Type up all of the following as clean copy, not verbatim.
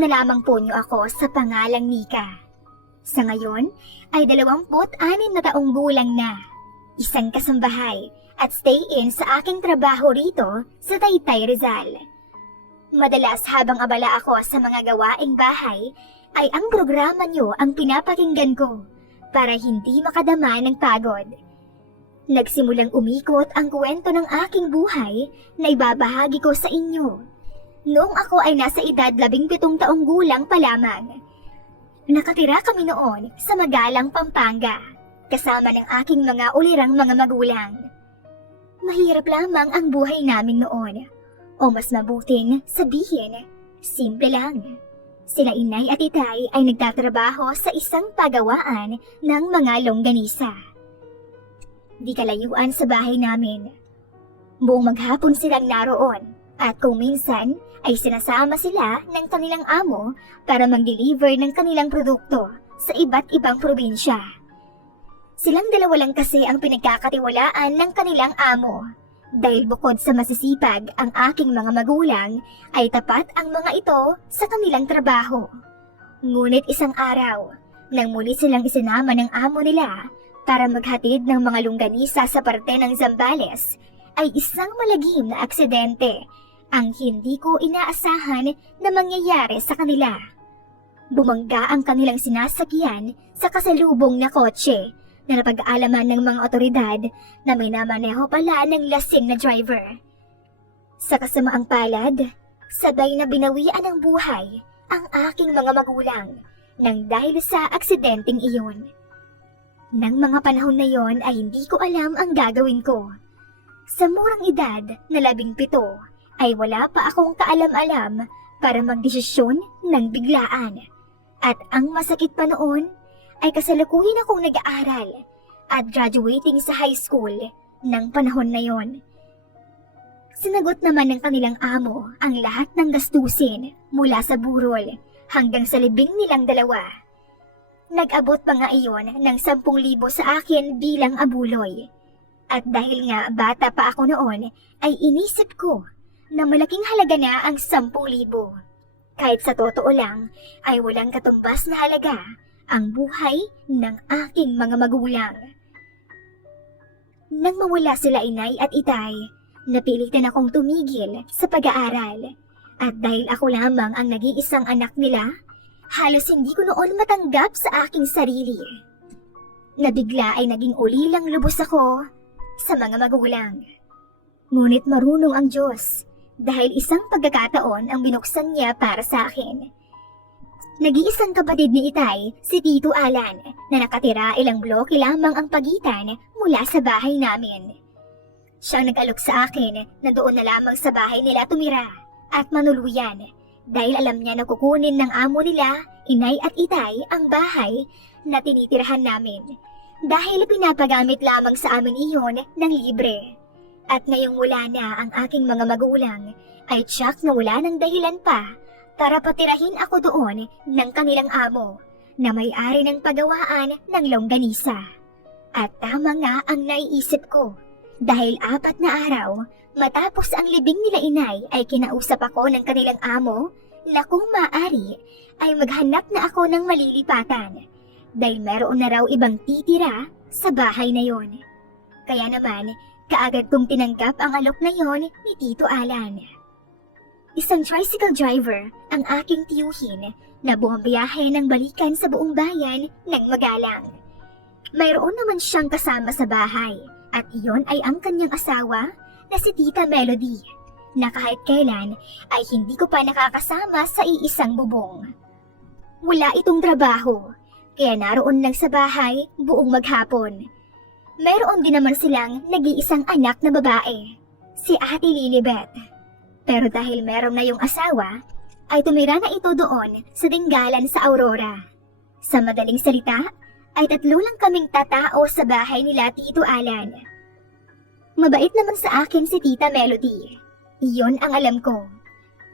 na lamang po niyo ako sa pangalang Nika. Sa ngayon ay 26 na taong gulang na, isang kasambahay at stay-in sa aking trabaho rito sa Taytay, Rizal. Madalas habang abala ako sa mga gawaing bahay ay ang programa niyo ang pinapakinggan ko para hindi makadama ng pagod. Nagsimulang umikot ang kwento ng aking buhay na ibabahagi ko sa inyo. Noong ako ay nasa edad 17 taong gulang pa lamang. Nakatira kami noon sa Magalang, Pampanga, kasama ng aking mga ulirang mga magulang. Mahirap lamang ang buhay namin noon. O mas mabuting sabihin, simple lang. Sila inay at itay ay nagtatrabaho sa isang pagawaan ng mga longganisa. Di kalayuan sa bahay namin. Buong maghapon silang naroon at kung minsan ay sinasama sila ng kanilang amo para mag-deliver ng kanilang produkto sa iba't ibang probinsya. Silang dalawa lang kasi ang pinagkakatiwalaan ng kanilang amo. Dahil bukod sa masisipag ang aking mga magulang, ay tapat ang mga ito sa kanilang trabaho. Ngunit isang araw, nang muli silang isinama ng amo nila para maghatid ng mga longganisa sa parte ng Zambales, ay isang malagim na aksidente ang hindi ko inaasahan na mangyayari sa kanila. Bumangga ang kanilang sinasakyan sa kasalubong na kotse na napag-aalaman ng mga otoridad na may namaneho pala ng lasing na driver. Sa kasamaang palad, sabay na binawian ng buhay ang aking mga magulang nang dahil sa aksidenteng iyon. Nang mga panahon na yon ay hindi ko alam ang gagawin ko. Sa murang edad na 17 ay wala pa akong kaalam-alam para magdesisyon ng biglaan. At ang masakit pa noon ay kasalukuyan akong nag-aaral at graduating sa high school ng panahon na yon. Sinagot naman ng kanilang amo ang lahat ng gastusin mula sa burol hanggang sa libing nilang dalawa. Nag-abot pa nga iyon ng 10,000 sa akin bilang abuloy. At dahil nga bata pa ako noon ay inisip ko na malaking halaga na ang 10,000. Kahit sa totoo lang ay walang katumbas na halaga ang buhay ng aking mga magulang. Nang mawala sila inay at itay, napilitan akong tumigil sa pag-aaral. At dahil ako lamang ang nag-iisang anak nila, halos hindi ko noon matanggap sa aking sarili. Nabigla ay naging ulilang lubos ako sa mga magulang. Ngunit marunong ang Diyos dahil isang pagkakataon ang binuksan niya para sa akin. Nag-iisang kapatid ni Itay, si Tito Alan, na nakatira ilang bloke lamang ang pagitan mula sa bahay namin. Siyang nag-alok sa akin na doon na lamang sa bahay nila tumira at manuluyan dahil alam niya na kukunin ng amo nila, inay at itay ang bahay na tinitirhan namin dahil pinapagamit lamang sa amin iyon ng libre. At ngayong wala na ang aking mga magulang ay tiyak na wala ng dahilan pa para patirahin ako doon ng kanilang amo na may-ari ng pagawaan ng longganisa. At tama nga ang naiisip ko dahil 4 na araw matapos ang libing nila inay ay kinausap ako ng kanilang amo na kung maaari ay maghanap na ako ng malilipatan dahil meron na raw ibang titira sa bahay na yon. Kaya naman, kaagad kong tinanggap ang alok na yon ni Tito Alan. Isang tricycle driver ang aking tiyuhin na bumabiyahe ng balikan sa buong bayan ng Magalang. Mayroon naman siyang kasama sa bahay at iyon ay ang kanyang asawa na si Tita Melody na kahit kailan ay hindi ko pa nakakasama sa iisang bubong. Wala itong trabaho kaya naroon lang sa bahay buong maghapon. Mayroon din naman silang nag-iisang anak na babae, si Ate Lilibet. Pero dahil meron na yung asawa, ay tumira na ito doon sa Dinggalan sa Aurora. Sa madaling salita, ay 3 lang kaming tatao sa bahay nila Tito Alan. Mabait naman sa akin si Tita Melody. Iyon ang alam ko.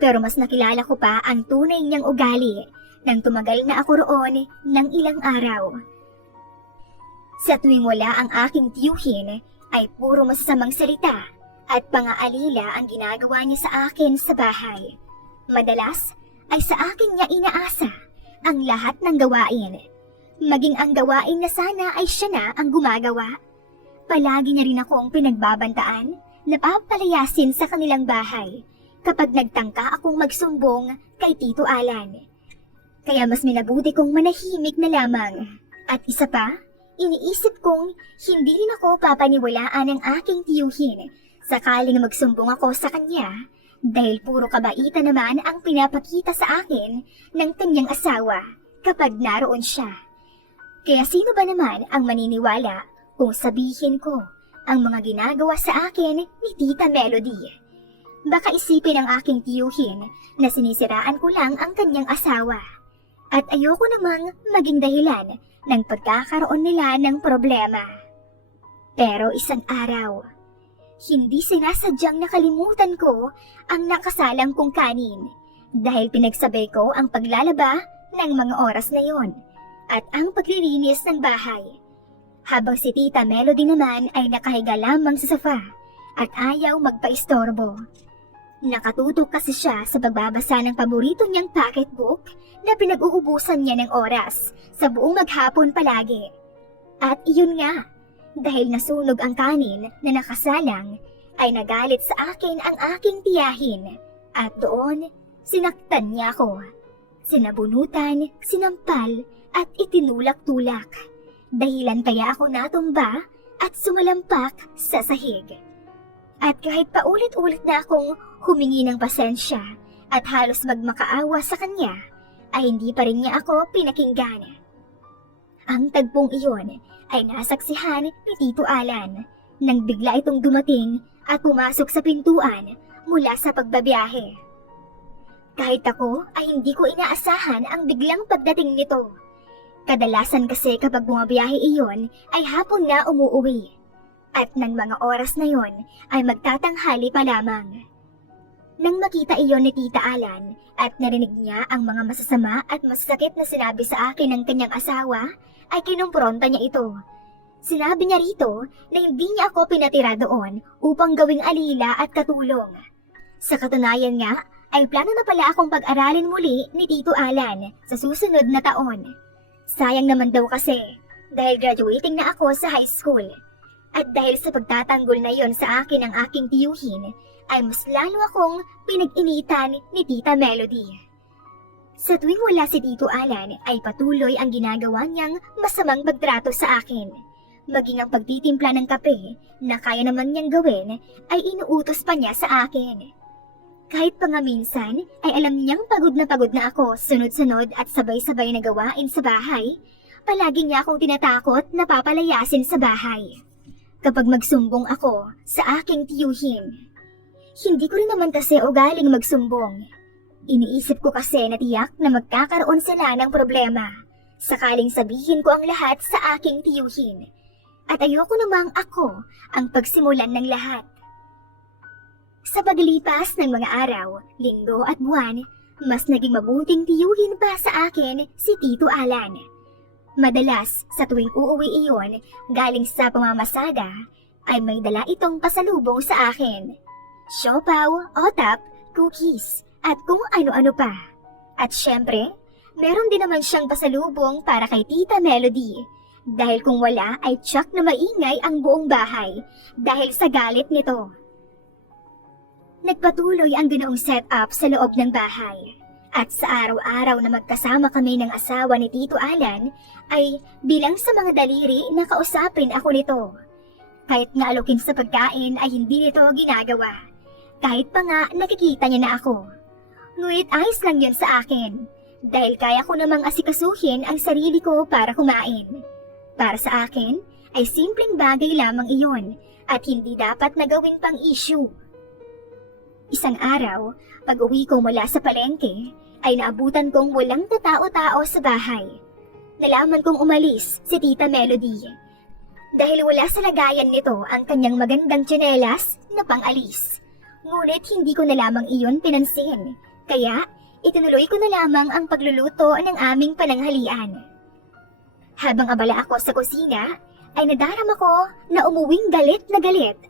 Pero mas nakilala ko pa ang tunay niyang ugali nang tumagal na ako roon ng ilang araw. Sa tuwing wala ang aking tiyuhin, ay puro masasamang salita at pangaalila ang ginagawa niya sa akin sa bahay. Madalas ay sa akin niya inaasa ang lahat ng gawain. Maging ang gawain na sana ay siya na ang gumagawa. Palagi niya rin akong pinagbabantaan na papalayasin sa kanilang bahay kapag nagtangka akong magsumbong kay Tito Alan. Kaya mas minabuti kong manahimik na lamang. At isa pa, iniisip kong hindi rin ako papaniwalaan ng aking tiyuhin sakaling magsumbong ako sa kanya dahil puro kabaitan naman ang pinapakita sa akin ng kanyang asawa kapag naroon siya. Kaya sino ba naman ang maniniwala kung sabihin ko ang mga ginagawa sa akin ni Tita Melody? Baka isipin ng aking tiyuhin na sinisiraan ko lang ang kanyang asawa. At ayoko namang maging dahilan ng pagkakaroon nila ng problema. Pero isang araw, hindi sinasadyang nakalimutan ko ang nakasalang kong kanin dahil pinagsabay ko ang paglalaba ng mga oras na yon at ang paglilinis ng bahay. Habang si Tita Melody naman ay nakahiga lamang sa sofa at ayaw magpaistorbo. Nakatutok kasi siya sa pagbabasa ng paborito niyang pocketbook na pinag-uubusan niya ng oras sa buong maghapon palagi. At iyon nga, dahil nasunog ang kanin na nakasalang, ay nagalit sa akin ang aking tiyahin at doon sinaktan niya ako. Sinabunutan, sinampal at itinulak-tulak. Dahilan kaya ako natumba at sumalampak sa sahig. At kahit paulit-ulit na akong humingi ng pasensya at halos magmakaawa sa kanya, ay hindi pa rin niya ako pinakinggan. Ang tagpong iyon ay nasaksihan ni Tito Alan nang bigla itong dumating at pumasok sa pintuan mula sa pagbabiyahe. Kahit ako ay hindi ko inaasahan ang biglang pagdating nito. Kadalasan kasi kapag bumabiyahe iyon ay hapon na umuuwi. At ng mga oras na yon ay magtatanghali pa lamang. Nang makita iyon ni Tita Alan at narinig niya ang mga masasama at masasakit na sinabi sa akin ng kanyang asawa, ay kinumpronta niya ito. Sinabi niya rito na hindi niya ako pinatira doon upang gawing alila at katulong. Sa katunayan nga, ay plano na pala akong pag-aralin muli ni Tito Alan sa susunod na taon. Sayang naman daw kasi dahil graduating na ako sa high school. At dahil sa pagtatanggol na yon sa akin ng aking tiyuhin, ay mas lalo akong pinag-initan ni Tita Melody. Sa tuwing wala si Tito Alan ay patuloy ang ginagawa niyang masamang pagtrato sa akin. Maging ang pagtitimpla ng kape na kaya naman niyang gawin ay inuutos pa niya sa akin. Kahit pa nga minsan ay alam niyang pagod na ako sunod-sunod at sabay-sabay na gawain sa bahay, palagi niya akong tinatakot na papalayasin sa bahay. Kapag magsumbong ako sa aking tiyuhin, hindi ko rin naman kasi ugaling magsumbong. Iniisip ko kasi na tiyak na magkakaroon sila ng problema sakaling sabihin ko ang lahat sa aking tiyuhin. At ayoko namang ako ang pagsimulan ng lahat. Sa paglipas ng mga araw, linggo at buwan, mas naging mabuting tiyuhin pa sa akin si Tito Alan. Madalas sa tuwing uuwi iyon galing sa pamamasada ay may dala itong pasalubong sa akin. Siopaw, otap, cookies at kung ano-ano pa. At syempre, meron din naman siyang pasalubong para kay Tita Melody dahil kung wala ay tsak na maingay ang buong bahay dahil sa galit nito. Nagpatuloy ang ganoong setup sa loob ng bahay. At sa araw-araw na magkasama kami ng asawa ni Tito Alan, ay bilang sa mga daliri na kausapin ako nito. Kahit nga alokin sa pagkain ay hindi nito ginagawa. Kahit pa nga nakikita niya na ako. Ngunit ayos lang yun sa akin, dahil kaya ko namang asikasuhin ang sarili ko para kumain. Para sa akin, ay simpleng bagay lamang iyon at hindi dapat na gawin pang issue. Isang araw, pag-uwi ko mula sa palengke, ay naabutan kong walang tatao-tao sa bahay. Nalaman kong umalis si Tita Melody. Dahil wala sa lagayan nito ang kanyang magandang tsinelas na pang-alis. Ngunit hindi ko na lamang iyon pinansin, kaya itinuloy ko na lamang ang pagluluto ng aming pananghalian. Habang abala ako sa kusina, ay nadarama ko na umuwing galit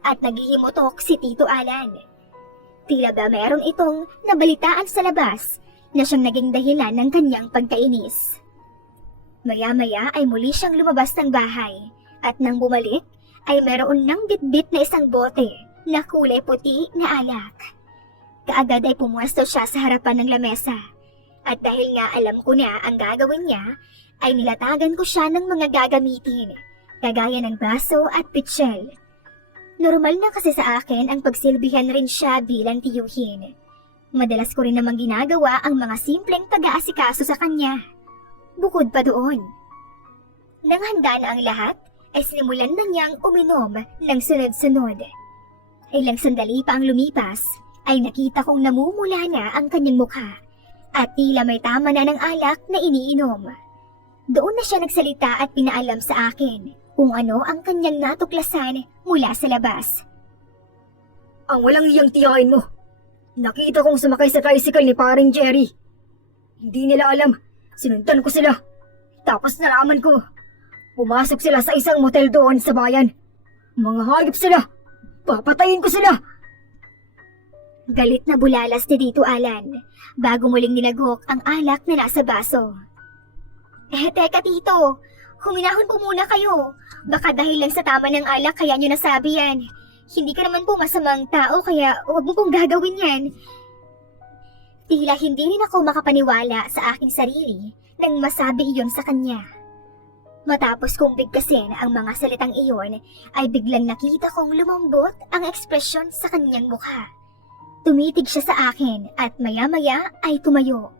at naghihimutok si Tito Alan. Tila ba meron itong nabalitaan sa labas na siyang naging dahilan ng kanyang pagkainis. Maya-maya ay muli siyang lumabas ng bahay at nang bumalik ay meron ng bitbit na isang bote na kulay puti na alak. Kaagad ay pumuesto siya sa harapan ng lamesa at dahil nga alam ko na ang gagawin niya ay nilatagan ko siya ng mga gagamitin kagaya ng baso at pitsyel. Normal na kasi sa akin ang pagsilbihan rin siya bilang tiyuhin. Madalas ko rin namang ginagawa ang mga simpleng pag-aasikaso sa kanya. Bukod pa doon, nang handa na ang lahat, ay sinimulan na niyang uminom ng sunod-sunod. Ilang sandali pa ang lumipas, ay nakita kong namumula na ang kanyang mukha at tila may tama na ng alak na iniinom. Doon na siya nagsalita at pinaalam sa akin kung ano ang kanyang natuklasan mula sa labas. Ang walang iyang tiyain mo. Nakita kong sumakay sa tricycle ni paring Jerry. Hindi nila alam. Sinundan ko sila. Tapos nalaman ko. Pumasok sila sa isang motel doon sa bayan. Mga hayop sila. Papatayin ko sila. Galit na bulalas ni Tito Alan bago muling nilagok ang alak na nasa baso. Teka Tito. Huminahon po muna kayo. Baka dahil lang sa tama ng alak kaya nyo nasabi yan. Hindi ka naman po masamang tao kaya huwag mo pong gagawin yan. Tila hindi rin ako makapaniwala sa aking sarili nang masabi iyon sa kanya. Matapos kong bigkasin ang mga salitang iyon ay biglang nakita kong lumambot ang ekspresyon sa kanyang mukha. Tumitig siya sa akin at maya-maya ay tumayo.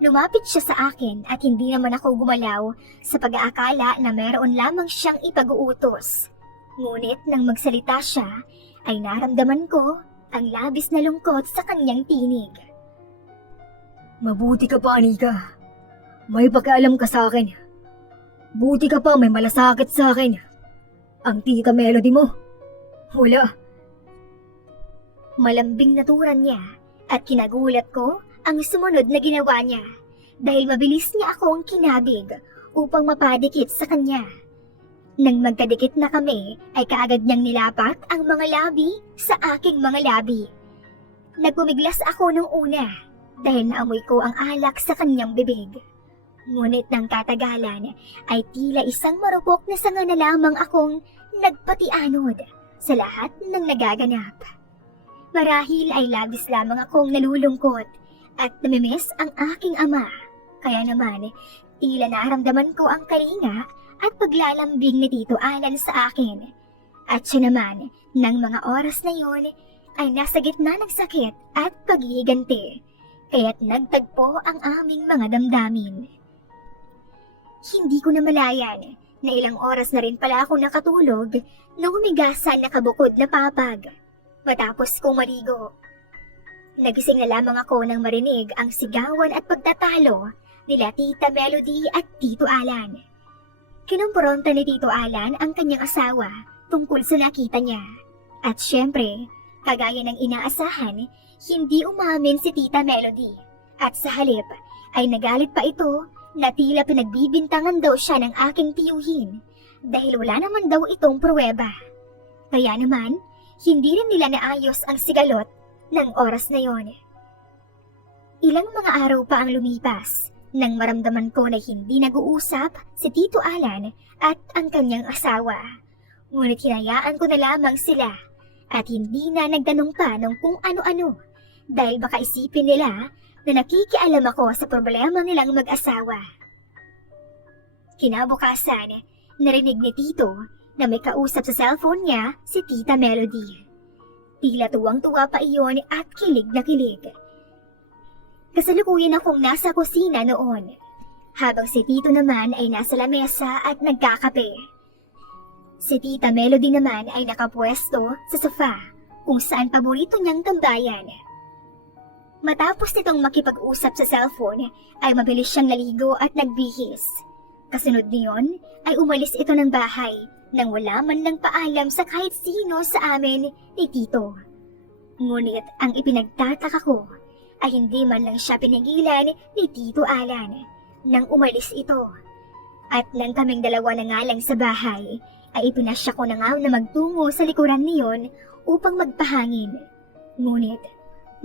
Lumapit siya sa akin at hindi naman ako gumalaw sa pag-aakala na meron lamang siyang ipag-uutos. Ngunit nang magsalita siya ay naramdaman ko ang labis na lungkot sa kanyang tinig. Mabuti ka pa, Anika. May pakialam ka sa akin. Buti ka pa may malasakit sa akin. Ang tita Melody mo, wala. Malambing naturan niya at kinagulat ko ang sumunod na ginawa niya dahil mabilis niya akong kinabig upang mapadikit sa kanya. Nang magkadikit na kami ay kaagad niyang nilapat ang mga labi sa aking mga labi. Nagpumiglas ako nung una dahil naamoy ko ang alak sa kanyang bibig. Ngunit ng katagalan ay tila isang marupok na sanga na lamang akong nagpatianod sa lahat ng nagaganap. Marahil ay labis lamang akong nalulungkot at namimiss ang aking ama. Kaya naman, tila naramdaman ko ang kalinga at paglalambing ni Tito Alan sa akin. At siya naman, ng mga oras na yon ay nasa gitna ng sakit at paghihiganti, kaya't nagtagpo ang aming mga damdamin. Hindi ko na malayan na ilang oras na rin pala ako nakatulog nang humigasan na kabukod na papag. Matapos kong maligo, nagising na lamang ako nang marinig ang sigawan at pagtatalo nila Tita Melody at Tito Alan. Kinumpronta ni Tito Alan ang kanyang asawa tungkol sa nakita niya. At syempre, kagaya ng inaasahan, hindi umamin si Tita Melody. At sa halip ay nagalit pa ito na tila pinagbibintangan daw siya ng aking tiyuhin dahil wala naman daw itong pruweba. Kaya naman, hindi rin nila naayos ang sigalot ng oras na yon. Ilang mga araw pa ang lumipas nang maramdaman ko na hindi nag-uusap si Tito Alan at ang kanyang asawa. Ngunit hinayaan ko na lamang sila at hindi na nagtanong pa ng kung ano-ano dahil baka isipin nila na nakikialam ako sa problema nilang mag-asawa. Kinabukasan, narinig ni Tito na may kausap sa cellphone niya si Tita Melody. Tila tuwang-tuwa pa iyon at kilig na kilig. Kasalukuyan akong nasa kusina noon, habang si Tito naman ay nasa lamesa at nagkakape. Si Tita Melody naman ay nakapwesto sa sofa kung saan paborito niyang tambayan. Matapos nitong makipag-usap sa cellphone ay mabilis siyang naligo at nagbihis. Kasunod niyon ay umalis ito ng bahay nang wala man lang paalam sa kahit sino sa amin ni Tito. Ngunit ang ipinagtataka ko ay hindi man lang siya pinigilan ni Tito Alan nang umalis ito. At nang kaming dalawa na nga lang sa bahay, ay ipinasya ko na nga na magtungo sa likuran niyon upang magpahangin. Ngunit,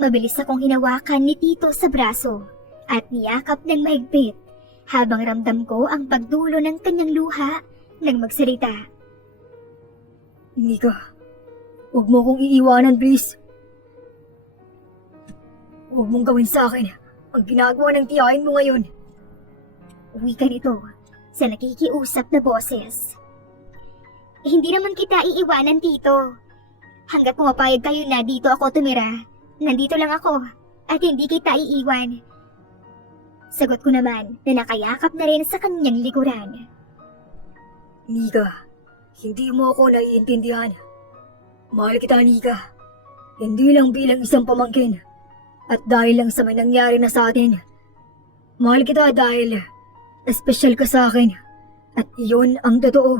mabilis akong hinawakan ni Tito sa braso at niyakap ng mahigpit habang ramdam ko ang pagdulo ng kanyang luha nang magsalita. Nika, huwag mo kong iiwanan, please. Huwag mong gawin sa akin ang ginagawa ng tiyahin mo ngayon. Wika nito sa nakikiusap na boses. Hindi naman kita iiwanan, Tito. Hanggat pumapayag kayo na dito ako tumira, nandito lang ako at hindi kita iiwan. Sagot ko naman na nakayakap na rin sa kanyang likuran. Nika, hindi mo ako naiintindihan. Mahal kita, Nika. Hindi lang bilang isang pamangkin. At dahil lang sa may nangyari na sa atin. Mahal kita dahil espesyal ka sa akin. At iyon ang totoo.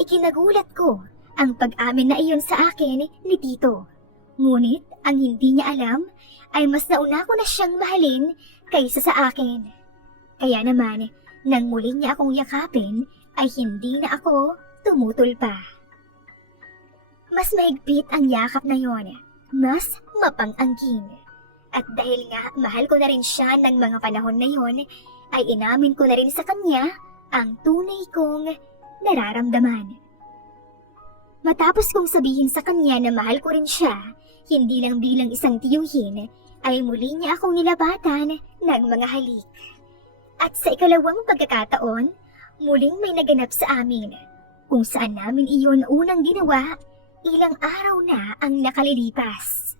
Ikinagulat ko ang pag-amin na iyon sa akin ni Tito. Ngunit ang hindi niya alam ay mas nauna ko na siyang mahalin kaysa sa akin. Kaya naman, nang muli niya akong yakapin, ay hindi na ako tumutol pa. Mas mahigpit ang yakap na yon, mas mapang-angkin. At dahil nga mahal ko na rin siya ng mga panahon na yon, ay inamin ko na rin sa kanya ang tunay kong nararamdaman. Matapos kong sabihin sa kanya na mahal ko rin siya, hindi lang bilang isang tiyuhin, ay muli niya akong nilabatan ng mga halik. At sa ikalawang pagkakataon, muling may naganap sa amin, kung saan namin iyon unang ginawa, ilang araw na ang nakalilipas.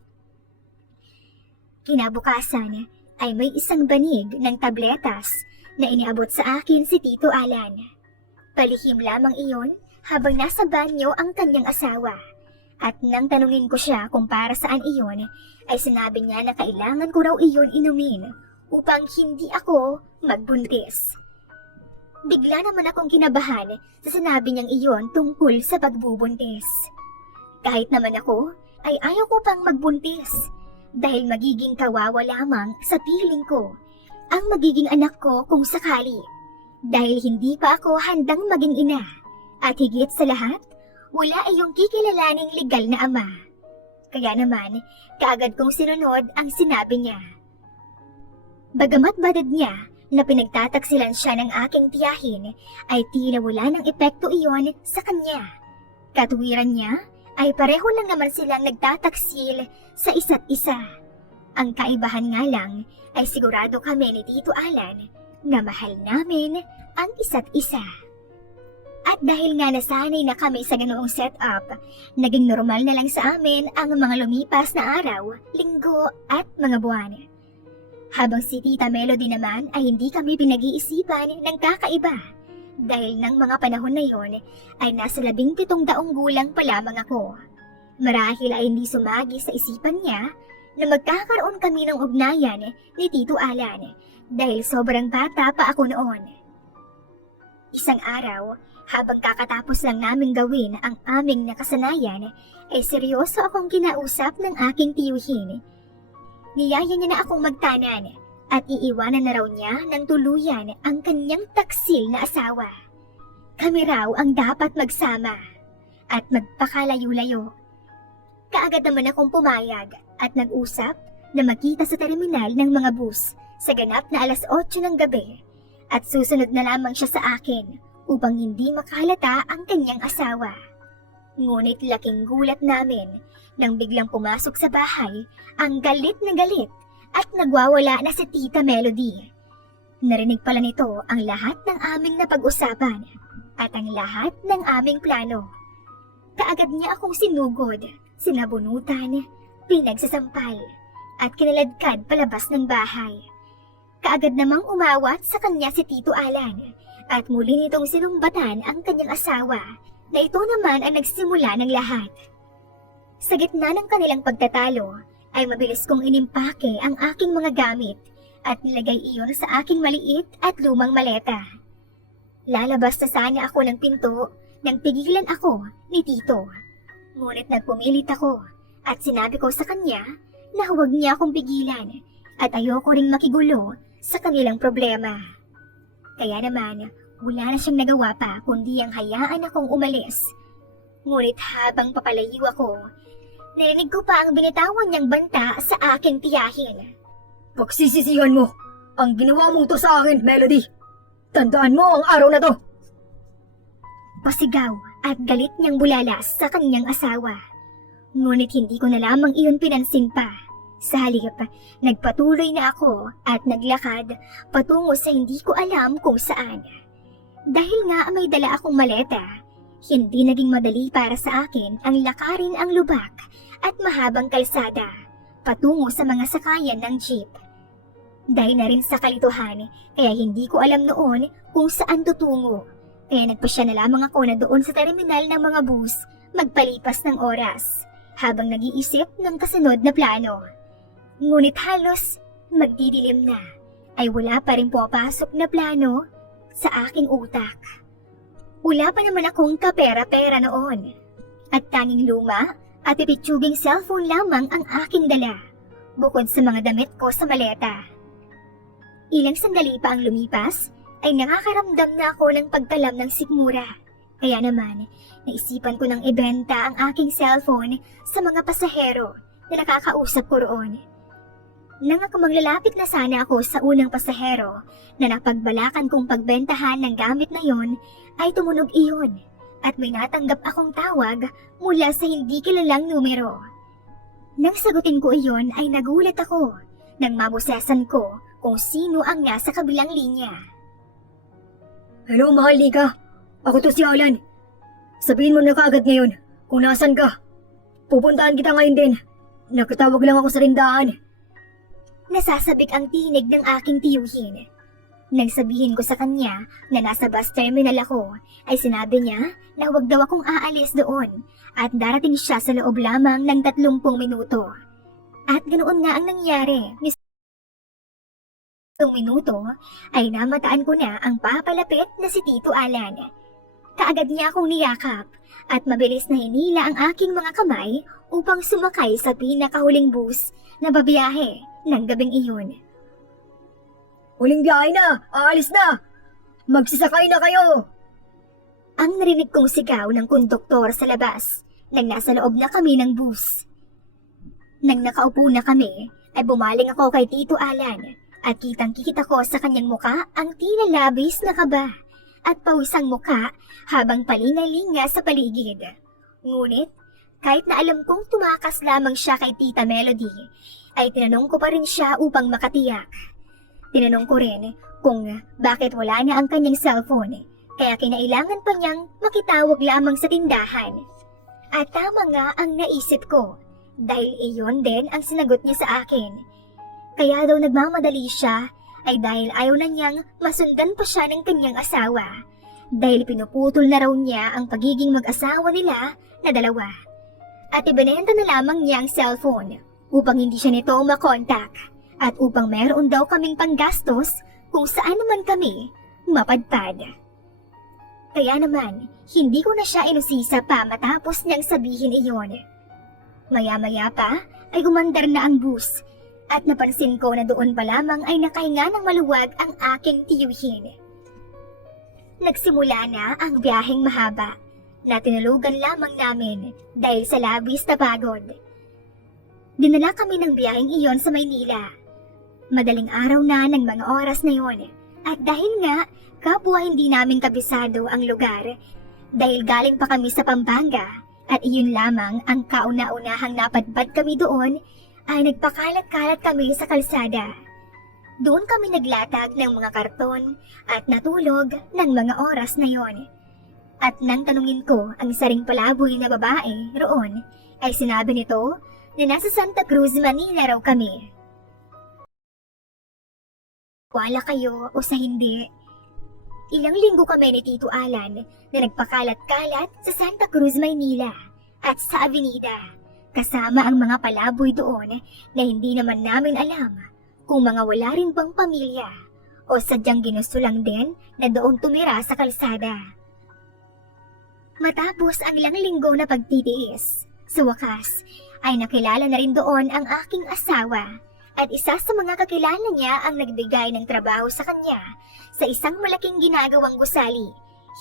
Kinabukasan ay may isang banig ng tabletas na iniabot sa akin si Tito Alan. Palihim lamang iyon habang nasa banyo ang kanyang asawa. At nang tanungin ko siya kung para saan iyon, ay sinabi niya na kailangan ko raw iyon inumin upang hindi ako magbuntis. Bigla naman akong kinabahan sa sinabi niyang iyon tungkol sa pagbubuntis. Kahit naman ako ay ayaw ko pang magbuntis dahil magiging kawawa lamang sa piling ko ang magiging anak ko kung sakali. Dahil hindi pa ako handang maging ina at higit sa lahat, wala iyong kikilalaning legal na ama. Kaya naman, kaagad kong sinunod ang sinabi niya. Bagamat badad niya na pinagtataksilan siya ng aking tiyahin, ay tila wala ng epekto iyon sa kanya. Katuwiran niya ay pareho lang naman silang nagtataksil sa isa't isa. Ang kaibahan nga lang ay sigurado kami ni Tito Alan na mahal namin ang isa't isa. At dahil nga nasanay na kami sa ganoong setup, naging normal na lang sa amin ang mga lumipas na araw, linggo at mga buwan. Habang si Tita Melody naman ay hindi kami pinag-iisipan ng kakaiba dahil ng mga panahon na yon ay nasa 17 taong gulang pa lamang ako. Marahil ay hindi sumagi sa isipan niya na magkakaroon kami ng ugnayan ni Tito Alan dahil sobrang bata pa ako noon. Isang araw, habang kakatapos lang namin gawin ang aming nakasanayan, ay seryoso akong kinausap ng aking tiyuhin. Niyaya niya na akong magtanan at iiwanan na raw niya ng tuluyan ang kanyang taksil na asawa. Kami raw ang dapat magsama at magpakalayo-layo. Kaagad naman akong pumayag at nag-usap na magkita sa terminal ng mga bus sa ganap na 8:00 ng gabi at susunod na lamang siya sa akin upang hindi makahalata ang kanyang asawa. Ngunit laking gulat namin nang biglang pumasok sa bahay ang galit na galit at nagwawala na si Tita Melody. Narinig pala nito ang lahat ng aming napag-usapan at ang lahat ng aming plano. Kaagad niya akong sinugod, sinabunutan, pinagsasampal at kinaladkad palabas ng bahay. Kaagad namang umawat sa kanya si Tito Alan at muli nitong sinumbatan ang kanyang asawa na ito naman ang nagsimula ng lahat. Sa gitna ng kanilang pagtatalo ay mabilis kong inimpake ang aking mga gamit at nilagay iyon sa aking maliit at lumang maleta. Lalabas na sana ako ng pinto nang pigilan ako ni Tito. Ngunit nagpumilit ako at sinabi ko sa kanya na huwag niya akong pigilan at ayoko ring makigulo sa kanilang problema. Kaya naman, wala na siyang nagawa pa kundi ang hayaan akong umalis. Ngunit habang papalayo ako, narinig ko pa ang binitawan niyang banta sa aking tiyahin. Pagsisisihan mo ang ginawa mo to sa akin, Melody. Tandaan mo ang araw na to. Pasigaw at galit niyang bulalas sa kanyang asawa. Ngunit hindi ko na lamang iyon pinansin pa. Sa halip, nagpatuloy na ako at naglakad patungo sa hindi ko alam kung saan. Dahil nga may dala akong maleta, hindi naging madali para sa akin ang lakarin ang lubak at mahabang kalsada patungo sa mga sakayan ng jeep. Dahil na rin sa kalituhan, kaya hindi ko alam noon kung saan tutungo. Kaya nagpasya na lamang ako na doon sa terminal ng mga bus magpalipas ng oras habang nag-iisip ng kasunod na plano. Ngunit halos magdidilim na ay wala pa rin pumapasok na plano sa aking utak. Wala pa naman akong kapera-pera noon at tanging luma at pipitsuging cellphone lamang ang aking dala bukod sa mga damit ko sa maleta. Ilang sandali pa ang lumipas ay nakakaramdam na ako ng pagtalam ng sikmura. Kaya naman, naisipan ko ng ibenta ang aking cellphone sa mga pasahero na nakakausap ko roon. Nang ako maglalapit na sana ako sa unang pasahero na napagbalakan kong pagbentahan ng gamit na yon, ay tumunog iyon at may natanggap akong tawag mula sa hindi kilalang numero. Nang sagutin ko iyon ay nagulat ako nang mabusesan ko kung sino ang nasa kabilang linya. Hello, mahal Nika. Ako to si Alan. Sabihin mo na kaagad ngayon kung nasan ka. Pupuntaan kita ngayon din. Nakatawag lang ako sa rindahan. Nasasabik ang tinig ng aking tiyuhin. Nang sabihin ko sa kanya na nasa bus terminal ako, ay sinabi niya na huwag daw akong aalis doon at darating siya sa loob lamang ng 30 minuto. At ganoon nga ang nangyari. Isang minuto ay namataan ko na ang papalapit na si Tito Alan. Kaagad niya akong niyakap at mabilis na hinila ang aking mga kamay upang sumakay sa pinakahuling bus na babiyahe ng gabing iyon. Huling biyahe na! Aalis na! Magsisakay na kayo! Ang narinig kong sigaw ng konduktor sa labas nang nasa loob na kami ng bus. Nang nakaupo na kami, ay bumaling ako kay Tito Alan at kitang-kita ko sa kanyang muka ang tila labis na kaba at pawisang muka habang palingalinga sa paligid. Ngunit, kahit na alam kong tumakas lamang siya kay Tita Melody, ay tinanong ko pa rin siya upang makatiyak. Tinanong ko rin kung bakit wala na ang kanyang cellphone, kaya kinailangan pa niyang makitawag lamang sa tindahan. At tama nga ang naisip ko, dahil iyon din ang sinagot niya sa akin. Kaya daw nagmamadali siya, ay dahil ayaw na niyang masundan pa siya ng kanyang asawa, dahil pinuputol na raw niya ang pagiging mag-asawa nila na dalawa. At ibinenta na lamang niya ang cellphone upang hindi siya nito makontak at upang meron daw kaming panggastos kung saan naman kami mapadpad. Kaya naman, hindi ko na siya inusisa pa matapos niyang sabihin iyon. Maya-maya pa ay umandar na ang bus at napansin ko na doon pa lamang ay nakahinga ng maluwag ang aking tiyuhin. Nagsimula na ang biyaheng mahaba na tinulugan lamang namin dahil sa labis na pagod. Dinala kami ng biyaheng iyon sa Maynila. Madaling araw na ng mga oras na iyon at dahil nga kapwa hindi namin kabisado ang lugar dahil galing pa kami sa Pampanga at iyon lamang ang kauna-unahang napadpad kami doon ay nagpakalat-kalat kami sa kalsada. Doon kami naglatag ng mga karton at natulog ng mga oras na iyon. At nang tanungin ko ang isa ring palaboy na babae roon ay sinabi nito na nasa Santa Cruz, Manila raw kami. Wala kayo o sa hindi. Ilang linggo kami ni Tito Alan na nagpakalat-kalat sa Santa Cruz, Maynila at sa Avenida, kasama ang mga palaboy doon na hindi naman namin alam kung mga wala rin bang pamilya o sadyang ginusto lang din na doon tumira sa kalsada. Matapos ang ilang linggo na pagtitiis, sa wakas ay nakilala na rin doon ang aking asawa at isa sa mga kakilala niya ang nagbigay ng trabaho sa kanya sa isang malaking ginagawang gusali,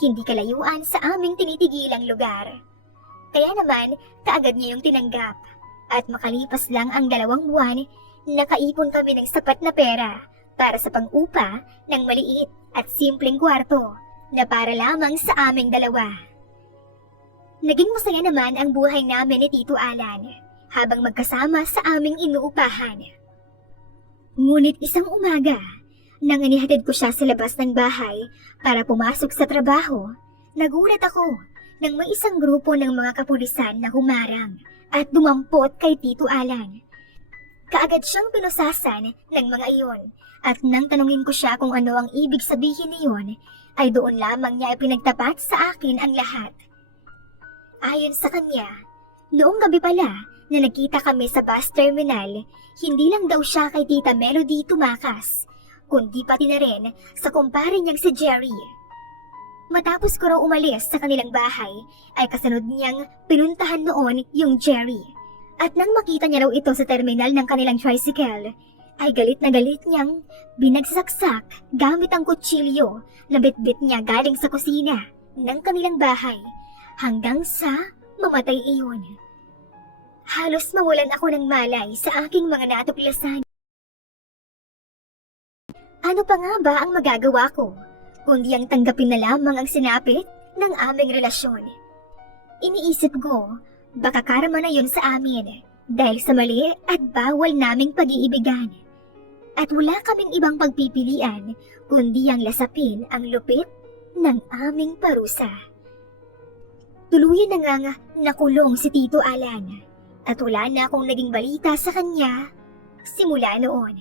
hindi kalayuan sa aming tinitigilang lugar. Kaya naman, kaagad niya yung tinanggap at makalipas lang ang 2 buwan, Nakaipon kami ng sapat na pera para sa pang-upa ng maliit at simpleng kwarto na para lamang sa aming dalawa. Naging masaya naman ang buhay namin ni Tito Alan habang magkasama sa aming inuupahan. Ngunit isang umaga, nang inihatid ko siya sa labas ng bahay para pumasok sa trabaho, nagulat ako nang may isang grupo ng mga kapulisan na humarang at dumampot kay Tito Alan. Kaagad siyang pinusasan ng mga iyon at nang tanungin ko siya kung ano ang ibig sabihin niyon, ay doon lamang niya ipinagtapat sa akin ang lahat. Ayon sa kanya, noong gabi pala na nagkita kami sa bus terminal, hindi lang daw siya kay Tita Melody tumakas, kundi pati na rin sa kumpare niyang si Jerry. Matapos ko raw umalis sa kanilang bahay, ay kasunod niyang pinuntahan noon yung Jerry. At nang makita niya raw ito sa terminal ng kanilang tricycle, ay galit na galit niyang binagsaksak gamit ang kutsilyo na bitbit niya galing sa kusina ng kanilang bahay hanggang sa mamatay iyon. Halos mawalan ako ng malay sa aking mga natuklasan. Ano pa nga ba ang magagawa ko, kundi ang tanggapin na lamang ang sinapit ng aming relasyon? Iniisip ko, baka karma na yun sa amin dahil sa mali at bawal naming pag-iibigan. At wala kaming ibang pagpipilian kundi ang lasapin ang lupit ng aming parusa. Tuluyan na nga nakulong si Tito Alan at wala na akong naging balita sa kanya simula noon.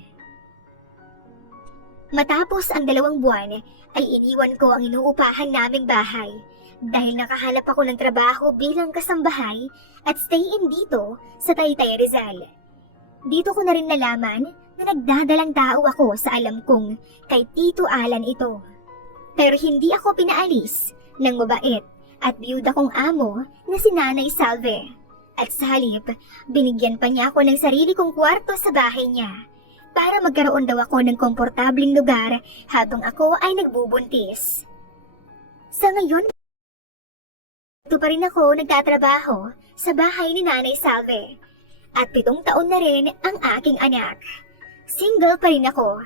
Matapos ang 2 buwan ay iniwan ko ang inuupahan naming bahay dahil nakahanap ako ng trabaho bilang kasambahay at stay-in dito sa Taytay Rizal. Dito ko na rin nalaman na nagdadalang tao ako sa alam kong kay Tito Alan ito. Pero hindi ako pinaalis ng mabait at biyuda kong amo na si Nanay Salve. At sa halip, binigyan pa niya ako ng sarili kong kwarto sa bahay niya para magkaroon daw ako ng komportabling lugar habang ako ay nagbubuntis. Sa ngayon, ito pa rin ako nagtatrabaho sa bahay ni Nanay Salve at 7 taon na rin ang aking anak. Single pa rin ako.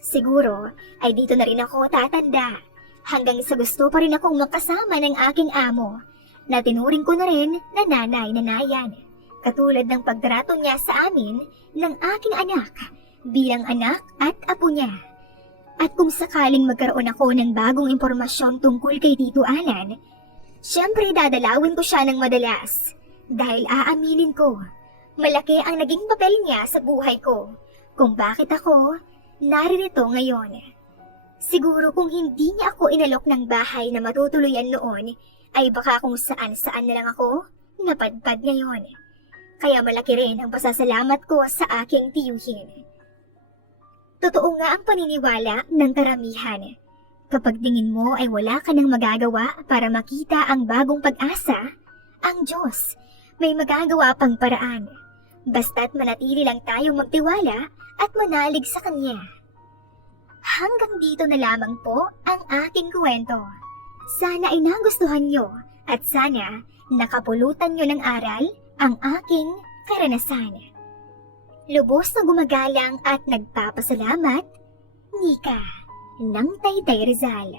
Siguro ay dito na rin ako tatanda hanggang sa gusto pa rin akong makasama ng aking amo na tinuring ko na rin na nanay-nanayan, katulad ng pagtrato niya sa amin ng aking anak bilang anak at apo niya. At kung sakaling magkaroon ako ng bagong impormasyon tungkol kay Tito Alan, syempre dadalawin ko siya ng madalas dahil aaminin ko, malaki ang naging papel niya sa buhay ko kung bakit ako naririto ngayon. Siguro kung hindi niya ako inalok ng bahay na matutuluyan noon, ay baka kung saan-saan na lang ako napadpad ngayon. Kaya malaki rin ang pasasalamat ko sa aking tiyuhin. Totoo nga ang paniniwala ng karamihan. Kapag tingin mo ay wala ka nang magagawa para makita ang bagong pag-asa, ang Diyos may magagawa pang paraan. Basta't manatili lang tayong magtiwala at manalig sa Kanya. Hanggang dito na lamang po ang aking kwento. Sana ay nagustuhan nyo at sana nakapulutan nyo ng aral ang aking karanasan. Lubos na gumagalang at nagpapasalamat, Nika ng Taytay Rizal.